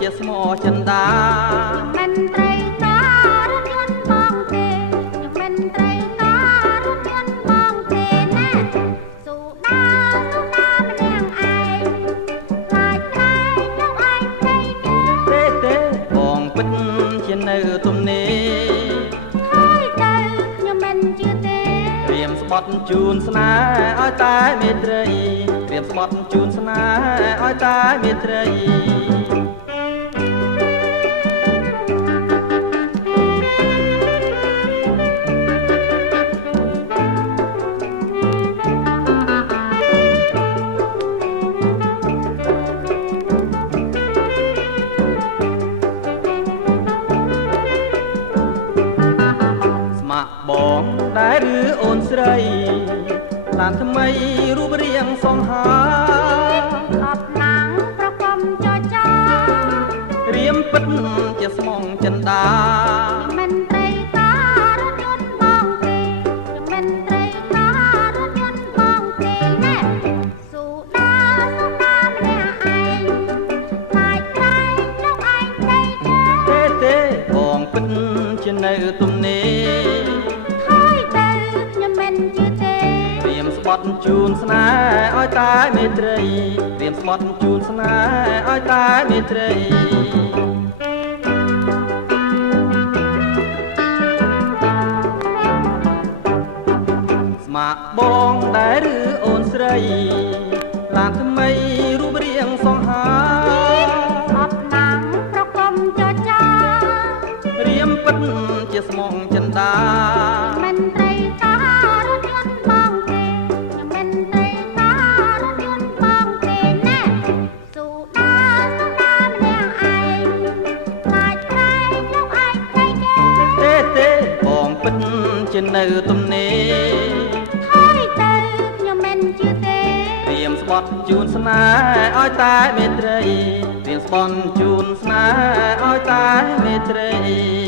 ជាស្មោចិន្តាមិនត្រូវការរថយន្តបងទេខ្ញុំមិនត្រូវការរថយន្តបងទេណាសូដាម្នាក់ឯងខ្លាចតែលោកឯងស្ដីទេបងពិតជានៅទំនេរហើយទៅខ្ញុំមិនជឿទេត្រៀមស្បត់ជូនស្នេហ៍ឲ្យតែមេត្រីត្រៀមស្បត់ជូនស្នេហ៍ឲ្យតែមេត្រីបងដែរឬអូនស្រីឡានថ្មីរូបរាងសង្ហាអត់ណាំងប្រគំចចារៀមពិតជាស្មងចិន្តាមិនត្រូវការរថយន្តបងទេខ្ញុំមិនត្រូវការរថយន្តបងទេណាសូដាម្នាក់ឯងខ្លាចតែលោកឯងស្ដីទេបងពិតជានៅទំនេរស្បត់ជូនស្នេហ៍ឲ្យតែមេត្រីត្រៀមស្បត់ជូនស្នេហ៍ឲ្យតែមេត្រីស្មាក់បងដែរឬអូនស្រីឡានថ្មីរូបរាងសង្ហាអត់ណាំងប្រគំចចារៀមពិតជាស្មងចិន្តាមិនត្រូវការរថយន្តបងទេមិនត្រូវការរថយន្តបងទេណាសូដាម្នាក់ឯងខ្លាចតែលោកឯងស្ដីទេបងពិតជានៅទំនេរហើយទៅខ្ញុំមិនជឿទេត្រៀមស្បត់ជូនស្នេហ៍ឲ្យតែមេត្រីត្រៀមស្បន់ជូនស្នេហ៍ឲ្យតែមេត្រី